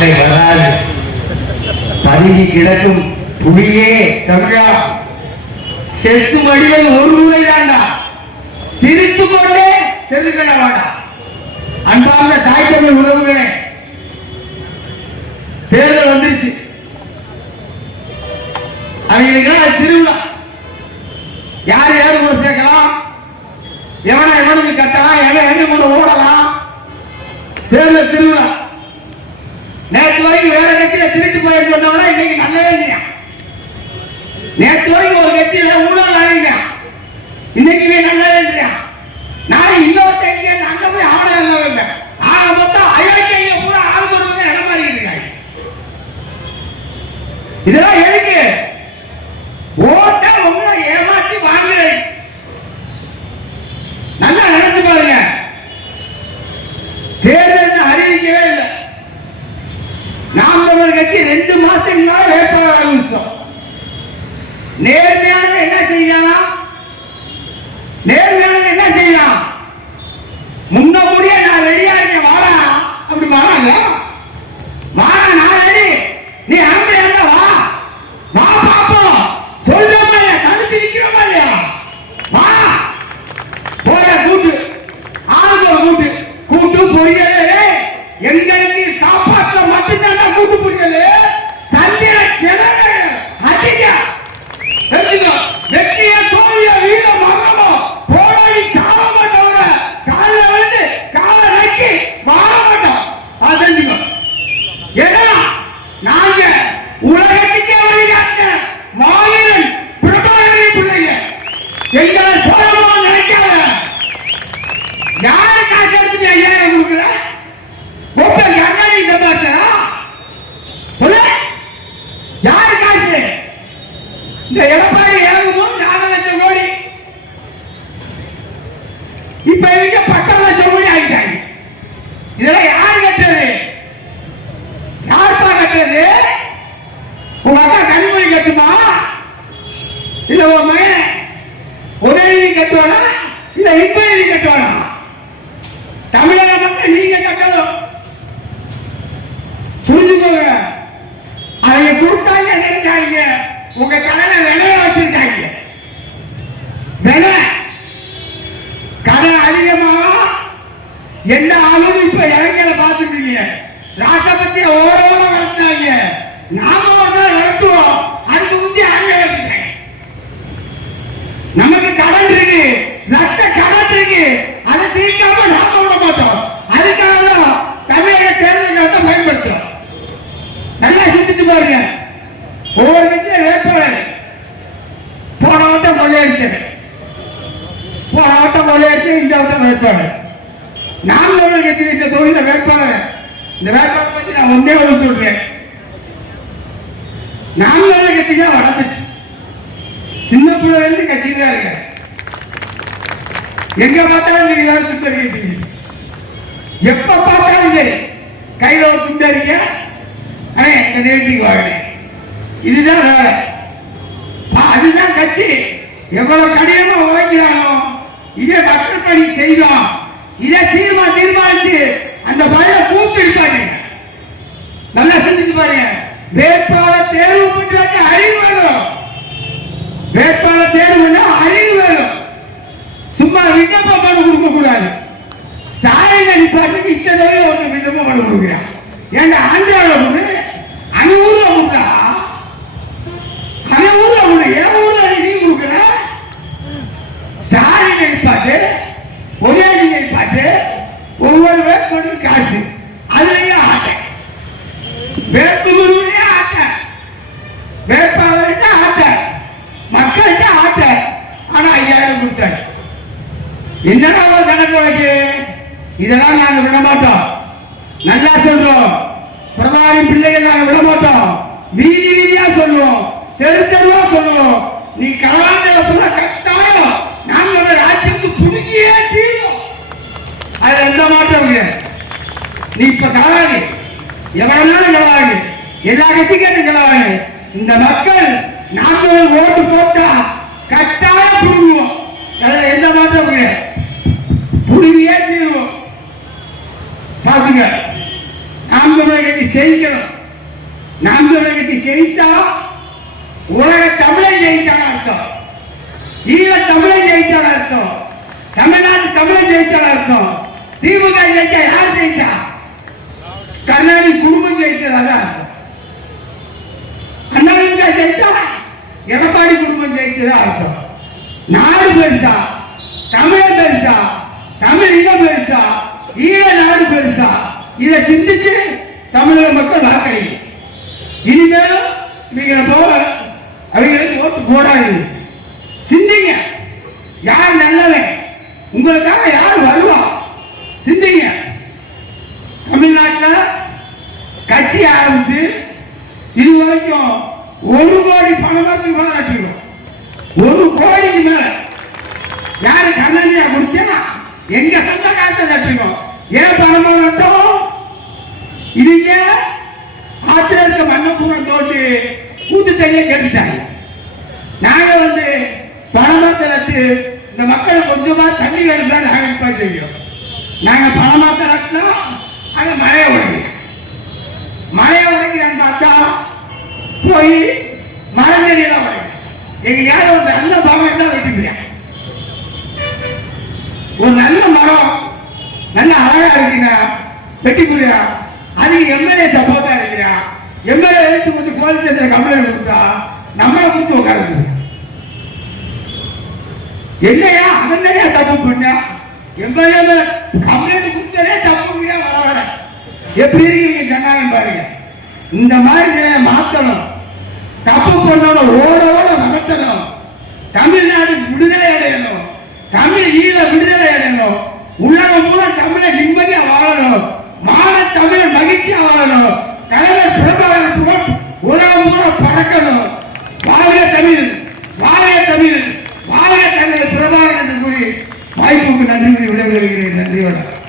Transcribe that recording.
வார்த்தை வராது. பதுங்கி கிடக்கும் புலியே தமிழா, செத்து மடிவது ஒரு முறை தாண்டா, சிரித்து கொண்டே செதுக்கணவாடா. அன்பார்ந்த தாய் தமிழ் உறவுகளே, தேர்தல் வந்துருச்சு. அவங்களுக்கு திருவிழா. யார் யாரு கூட சேர்க்கலாம், எவனை எவனுக்கு கட்டலாம், எவன் எங்க கூட ஓடலாம். தேர்தல் திருவிழா. நேற்று வரைக்கும் வேற கட்சியில திருட்டு போய் சொன்னவனா இன்னைக்கு நல்லவே இல்லையா. நேற்று வரைக்கும் ஒரு கட்சியில ஊழல் ஆகிங்க, இன்னைக்கு நல்லவே இல்லையா. நான் இன்னொருத்த அங்க போய் ஆவணம் நல்லா இல்லை. ஆக மொத்தம் அயோக்கிய பூரா ஆள் வருவங்க இடம் மாதிரி இருக்காங்க. இதெல்லாம் எதுக்கு? ஓட்ட உங்களை ஏமாற்றி வாங்குறது. நல்லா நினைச்சு பாருங்க. தேர்தல் அறிவிக்கவே இல்லை. நாம் தமிழர் கட்சி 2 மாசங்களாக வேட்பாளர் ஆரம்பிச்சோம். நேர்மையான என்ன செய்யலாம்? நேர்மையான என்ன செய்யலாம்? முன்ன முடிய நான் ரெடியா இருக்கேன், வாடா. அப்படி வாடா, வாடா, நான் ரெடி. நீ ஆம்பளை இருந்தா வா, வா பாப்போம். சொல்றோமா இல்லையா? தடுத்து நிக்கிறோமா இல்லையா? வா போட கூட்டு, ஆளுங்க கூட்டு, கூட்டு பொரியலே. எங்களுக்கு சாப்பாட்டுல மட்டும்தான் கூட்டு பொரியலே. சந்திர கிழங்கு அடிக்க வெற்றிய தோல்விய வீர மரணமோ போராடி சாக மாட்டவங்க காலில் விழுந்து காலை நக்கி வாழ மாட்டோம். அது தெரிஞ்சுக்கோ. ஏன்னா நாங்க உலகத்துக்கே வழிகாட்ட மாவீரன் பிரபாகரன் பிள்ளைங்க. எங்களை சோழமா நினைக்காத. யாரு காசு எடுத்துட்டு 5000 கொடுக்குற? ஒப்பன் கண்ணாடி சம்பாதிச்சா சொல்லு. யாரு காசு? இந்த எடப்பாடி இறங்கும்போது 4 லட்சம் கோடி, இப்ப இவங்க 10 லட்சம் கோடி ஆகிட்டாங்க. இதெல்லாம் யாரு கட்டுறது? யாருப்பா கட்டுறது? உங்க அக்கா கனிமொழி கட்டுமா, இல்ல உன் மகன் உதயநிதி கட்டுவானா, இல்ல இன்பநிதி கட்டுவானா? தமிழக மக்கள் நீங்க கட்டணும். புரிஞ்சுக்கோங்க. அவங்க கொடுத்தாங்க நினைச்சாங்க உங்க தலையில விலைய வச்சிருக்காங்க. விலை கடன் அதிகமாக எல்லா ஆளும் இப்ப இறங்கல பார்த்துருக்கீங்க. ராசபட்சிய ஓரோட நடத்தினாங்க. நாம ஒரு நாள் நடத்துவோம். அதுக்கு முந்தைய ஆங்கில நமக்கு கடன் இருக்கு, ரத்த கடன் இருக்கு. அதை தீர்க்காம நாம விட மாட்டோம். அதுக்காக தான் தமிழக தேர்தல் பயன்படுத்துறோம். நல்லா சிந்திச்சு பாருங்க. ஒவ்வொரு கட்சியும் வேட்பாளர் போன வட்டம் கொள்ளையடிச்சு, இந்த வட்டம் வேட்பாளர். நான் ஒரு கட்சி இந்த தொழில வேட்பாளர். இந்த வேட்பாளர் பத்தி நான் ஒன்னே ஒரு சொல்றேன். நான் ஒரு கட்சி தான் வளர்ந்துச்சு. சின்ன பிள்ளை இருந்து கட்சி தான் இருக்க. எங்க பார்த்தாலும் நீங்க தான் சுத்தரிக்க, எப்ப பார்த்தாலும் சரி கையில ஒரு சுத்தரிக்க. இந்த நிகழ்ச்சிக்கு வாங்க. இதுதான் வேலை, அதுதான் கட்சி. எவ்வளவு கடினமா உழைக்கிறானோ இதே மக்கள் பணி செய்தோம். இதை தீர்மானிச்சு அந்த பழைய கூப்பிட்டு இருப்பாங்க. நல்லா சிந்திச்சு பாருங்க. வேட்பாளர் தேர்வு பண்றாங்க, அறிவு வேணும். வேட்பாளர் தேர்வு அறிவு வேணும். சும்மா விண்ணப்பம் பண்ண கொடுக்க கூடாது. ஸ்டாலின் அடிப்பாட்டுக்கு இந்த தடவை ஒரு விண்ணப்பம் பண்ண கொடுக்குறான். ஏன்னா ஆந்திராவில் ஒண்ணு, அந்த ஊர்ல ஒண்ணா, அந்த ஊர்ல ஒண்ணு, என் ஊர்ல நீ கொடுக்குற. ஸ்டாலின் அடிப்பாட்டு, உதயநிதி அடிப்பாட்டு, ஒவ்வொரு வேட்பாளரும் காசு. அதுலயே ஆட்ட வேட்புமனுடைய ஆட்ட, வேட்பாளர்கிட்ட ஆட்ட, மக்கள்கிட்ட ஆட்ட. ஆனா 5000 கொடுத்தாச்சு. என்னடா கணக்கு வழக்கு? இதெல்லாம் நாங்க விட மாட்டோம். நல்லா சொல்றோம். பிரபாகரன் பிள்ளைகள் நாங்க விட மாட்டோம். வீதி வீதியா சொல்லுவோம், தெரு தெருவா சொல்லுவோம். நீ கலாண்டா கட்டாயம் நாங்க ராஜ்யத்துக்கு புடுங்கியே தீரும். அது எந்த மாற்றம் இல்லை. நீ இப்ப கலாணி எவனாலும் கலாணி, எல்லா கட்சிக்கும் கலாணி. இந்த மக்கள் நாம ஓட்டு போட்டா கட்டாயம் புடுங்குவோம். அதுல எந்த மாற்றம் இல்லை. புடுங்கியே தீருவோம். பாத்துங்க, நாம் தமிழர் கட்சி ஜெயிக்கணும். நாம் தமிழர் ஜெயிச்சா உலக தமிழை ஜெயிச்சான அர்த்தம், ஈழ தமிழை ஜெயிச்சான அர்த்தம், தமிழ்நாட்டு தமிழை ஜெயிச்சான அர்த்தம். திமுக ஜெயிச்சா யார் ஜெயிச்சா? கருணாநிதி குடும்பம் ஜெயிச்சதாக அர்த்தம். அண்ணா ஜெயிச்சா எடப்பாடி குடும்பம் ஜெயிச்சதா அர்த்தம். நாடு பெருசா, தமிழ் பெருசா, தமிழ் இனம் பெருசா, ஈழ நாடு பெருசா? இதை சிந்திச்சு தமிழக மக்கள் வாக்களிங்க. இனிமேலும் நீங்க போல அவங்களுக்கு ஓட்டு போடாது. சிந்திங்க, யார் நல்லவன், உங்களுக்காக யார் வருவா, சிந்திங்க. தமிழ்நாட்டில் கட்சி ஆரம்பிச்சு இது வரைக்கும் 1 கோடி பணத்துக்கு மேல கட்டிடும். 1 கோடிக்கு மேல யாரு கண்ணனியா கொடுத்தா எங்க சொந்த காசை கட்டிடும். ஏன் பணமா கட்டும்? இவங்க ஆத்திர இருக்க மண்ணை பூரா தோண்டி கூத்து தண்ணியை கெடுத்துட்டாங்க. நாங்க பணமாத்த நட்டு இந்த மக்களை கொஞ்சமா தண்ணி வேணும்னா நாங்க நிப்பாட்டி வைக்கிறோம். நாங்க பணமாத்த நட்டினா அங்க மழையை உடைக்கிறான்னு பார்த்தா போய் மழை தண்ணியெல்லாம் உடைக்கிறேன். எங்க யாரும் ஒரு நல்ல பாகம் தான் வைக்கிறேன். ஒரு நல்ல மரம் நல்ல அழகா இருக்குன்னா வெட்டி புரியா, அதுக்கு எம்எல்ஏ சப்போர்ட்டா இருக்கிறா, எம்எல்ஏ எடுத்து கொண்டு போலீஸ் ஸ்டேஷன் கம்ப்ளைண்ட் கொடுத்தா நம்மளை முடிச்சு உட்கார என்னையா அவன் தானே தப்பு பண்ணா? எம்எல்ஏ கம்ப்ளைண்ட் கொடுத்ததே தப்பு வர எப்படி இருக்கீங்க ஜனநாயகம் பாருங்க. இந்த மாதிரி மாற்றணும். தப்பு பண்ணணும், ஓட வளர்த்தணும். தமிழ்நாடு விடுதலை அடையணும், தமிழ் ஈழ விடுதலை அடையணும். உலகம் பூரா தமிழை நிம்மதியா வாழணும், மான தமிழ் மகிழ்ச்சியா வாழணும். தலைவர் பிரபாகரன் உலகம் பூரா பறக்கணும். வாழ்க தமிழ், வாழ்க தமிழ், வாழ்க தலைவர் பிரபாகரன் என்று கூறி வாய்ப்புக்கு நன்றி விடைபெறுகிறேன். நன்றி வணக்கம்.